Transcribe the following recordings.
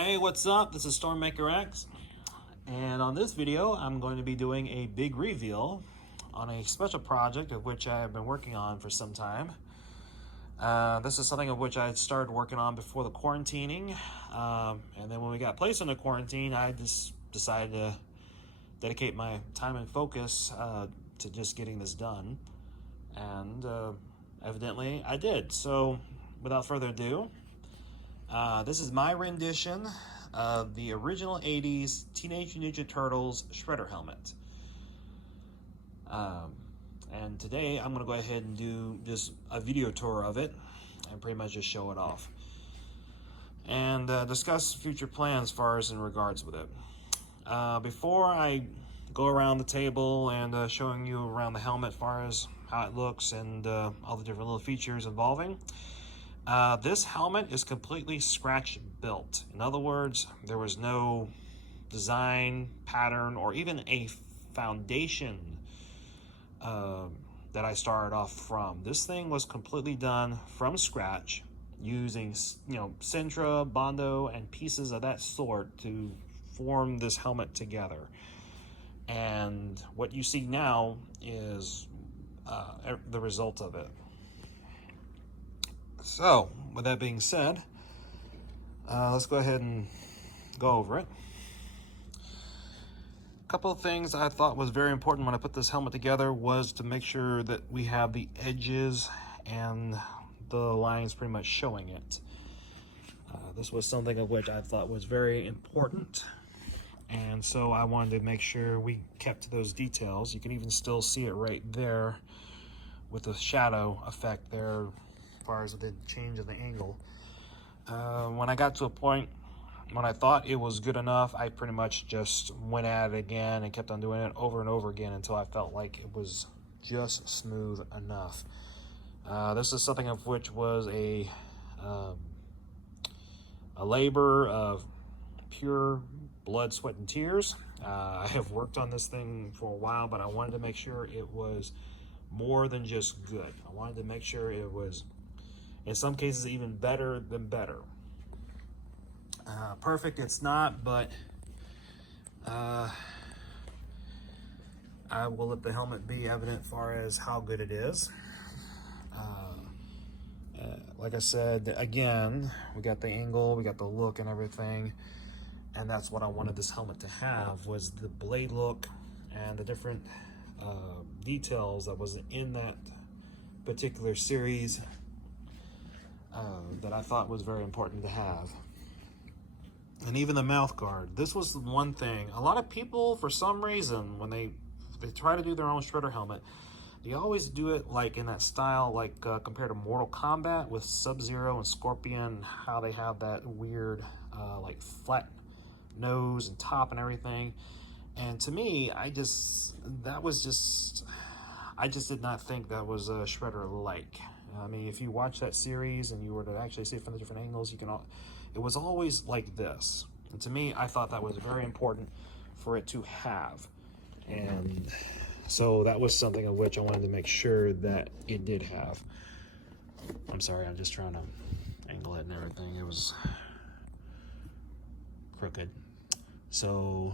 Hey, what's up? This is StormMakerX, and on this video I'm going to be doing a big reveal on a special project of which I have been working on for some time. This is something of which I started working on before the quarantining, and then when we got placed under quarantine, I just decided to dedicate my time and focus to just getting this done, and evidently I did. So without further ado, this is my rendition of the original 80s Teenage Ninja Turtles Shredder helmet. And today I'm going to go ahead and do just a video tour of it and pretty much just show it off. And discuss future plans as far as in regards with it. Before I go around the table and showing you around the helmet as far as how it looks and all the different little features involving, this helmet is completely scratch built. In other words, there was no design, pattern, or even a foundation that I started off from. This thing was completely done from scratch using, Sintra, Bondo, and pieces of that sort to form this helmet together. And what you see now is the result of it. So, with that being said, let's go ahead and go over it. A couple of things I thought was very important when I put this helmet together was to make sure that we have the edges and the lines pretty much showing it. This was something of which I thought was very important, and so I wanted to make sure we kept to those details. You can even still see it right there with the shadow effect there as far as the change of the angle. When I got to a point when I thought it was good enough, I pretty much just went at it again and kept on doing it over and over again until I felt like it was just smooth enough. This is something of which was a labor of pure blood, sweat, and tears. I have worked on this thing for a while, but I wanted to make sure it was more than just good. I wanted to make sure it was, in some cases, even better than better. Perfect it's not, but I will let the helmet be evident as far as how good it is. Like I said, again, we got the angle, we got the look and everything, and that's what I wanted this helmet to have, was the blade look and the different details that was in that particular series that I thought was very important to have. And even the mouth guard. This was the one thing. A lot of people, for some reason, when they try to do their own Shredder helmet, they always do it like in that style, like compared to Mortal Kombat with Sub-Zero and Scorpion, how they have that weird like flat nose and top and everything. And to me, I just did not think that was a Shredder-like. I mean, if you watch that series and you were to actually see it from the different angles, it was always like this. And to me, I thought that was very important for it to have. And so that was something of which I wanted to make sure that it did have. I'm sorry, I'm just trying to angle it and everything. It was crooked. So,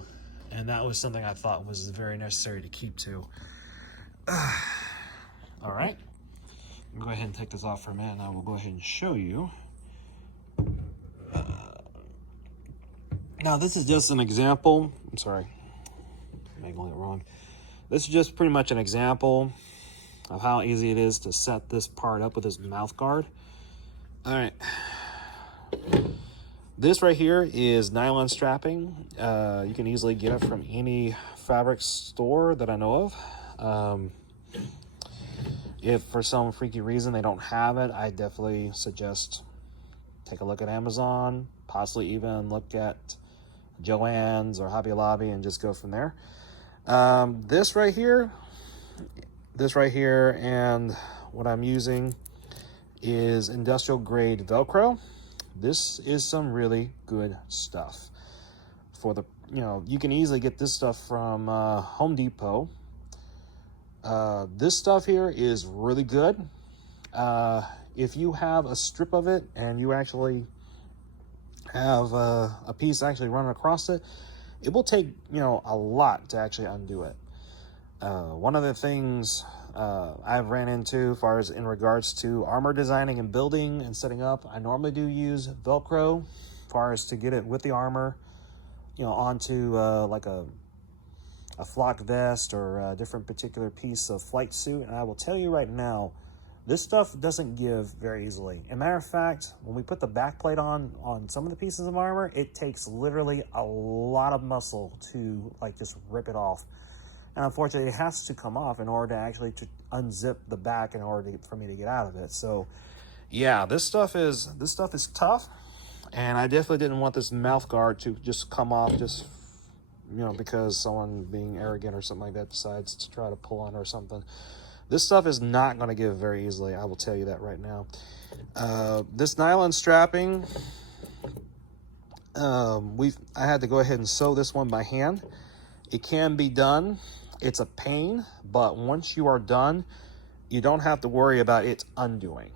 and that was something I thought was very necessary to keep to. All right, I'm gonna go ahead and take this off for a minute, and I will go ahead and show you. Now, this is just an example. I'm sorry, I'm angling it wrong. This is just pretty much an example of how easy it is to set this part up with this mouth guard. All right. This right here is nylon strapping. You can easily get it from any fabric store that I know of. If for some freaky reason they don't have it, I definitely suggest take a look at Amazon, possibly even look at Joann's or Hobby Lobby and just go from there. This right here, and what I'm using is industrial grade Velcro. This is some really good stuff. For the, you can easily get this stuff from Home Depot. This stuff here is really good. If you have a strip of it and you actually have a piece actually running across it, it will take, you know, a lot to actually undo it. One of the things I've ran into as far as in regards to armor designing and building and setting up, I normally do use Velcro as far as to get it with the armor, you know, onto like a flock vest or a different particular piece of flight suit. And I will tell you right now, this stuff doesn't give very easily. As a matter of fact, when we put the back plate on some of the pieces of armor, it takes literally a lot of muscle to like just rip it off. And unfortunately, it has to come off in order to actually unzip the back in order for me to get out of it. So yeah, this stuff is tough. And I definitely didn't want this mouth guard to just come off just, you know, because someone being arrogant or something like that decides to try to pull on it or something. This stuff is not going to give very easily. I will tell you that right now. This nylon strapping, I had to go ahead and sew this one by hand. It can be done. It's a pain, but once you are done, you don't have to worry about it undoing.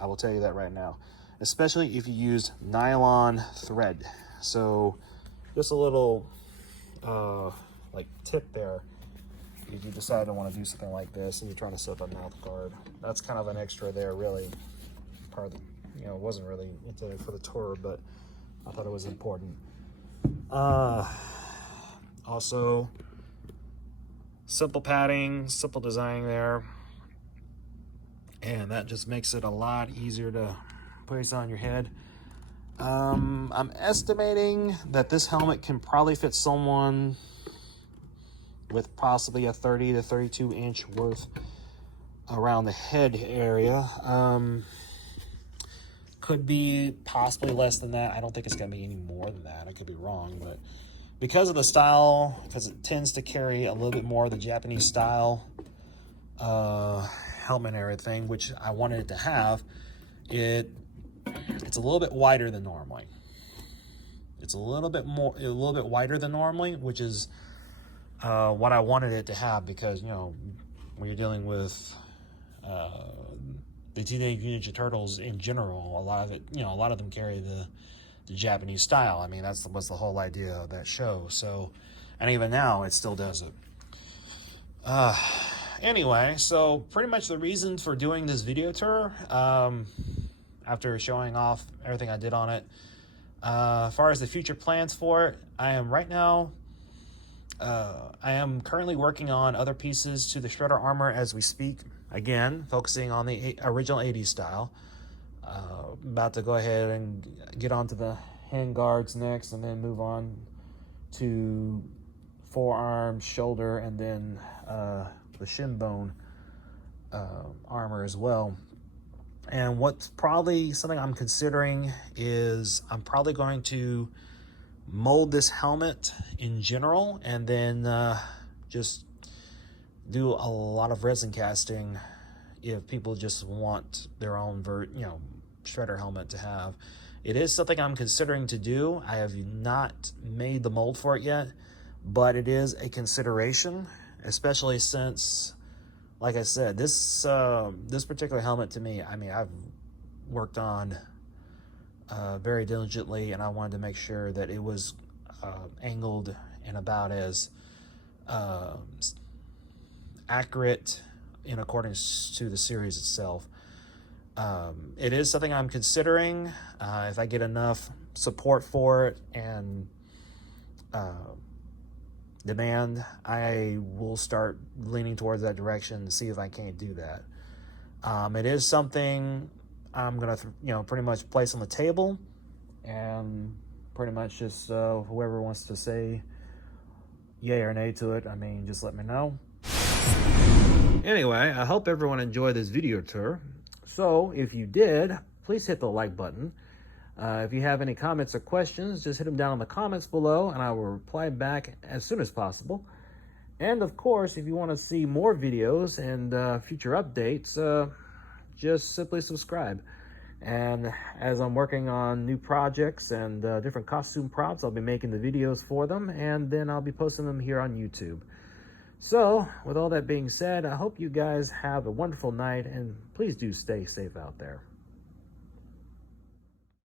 I will tell you that right now, especially if you use nylon thread. So just a little like tip there. If you decide to want to do something like this and you're trying to set up a mouth guard, that's kind of an extra there, really. Part of the, you know, it wasn't really intended for the tour, but I thought it was important. Also, simple padding, simple design there, and that just makes it a lot easier to place on your head. I'm estimating that this helmet can probably fit someone with possibly a 30 to 32 inch worth around the head area. Could be possibly less than that. I don't think it's going to be any more than that. I could be wrong, but because of the style, because it tends to carry a little bit more of the Japanese style helmet and everything, which I wanted it to have, it's a little bit wider than normally. It's a little bit wider than normally, which is what I wanted it to have, because, you know, when you're dealing with the Teenage Mutant Ninja Turtles in general, a lot of them carry the Japanese style. I mean, that was the whole idea of that show. So, and even now, it still does it. Anyway, so pretty much the reason for doing this video tour, after showing off everything I did on it, as far as the future plans for it, I am currently working on other pieces to the Shredder armor as we speak. Again, focusing on the original 80's style. About to go ahead and get onto the hand guards next, and then move on to forearm, shoulder, and then the shin bone armor as well. And what's probably something I'm considering is I'm probably going to mold this helmet in general, and then just do a lot of resin casting if people just want their own Shredder helmet to have. It is something I'm considering to do. I have not made the mold for it yet, but it is a consideration, especially since, like I said, this particular helmet to me, I mean, I've worked on very diligently, and I wanted to make sure that it was angled and about as accurate in accordance to the series itself. It is something I'm considering. If I get enough support for it and demand, I will start leaning towards that direction to see if I can't do that. It is something I'm gonna pretty much place on the table, and pretty much just whoever wants to say yay or nay to it, I mean, just let me know. Anyway, I hope everyone enjoyed this video tour. So if you did, please hit the like button. If you have any comments or questions, just hit them down in the comments below, and I will reply back as soon as possible. And of course, if you want to see more videos and future updates, just simply subscribe. And as I'm working on new projects and different costume props, I'll be making the videos for them, and then I'll be posting them here on YouTube. So, with all that being said, I hope you guys have a wonderful night, and please do stay safe out there.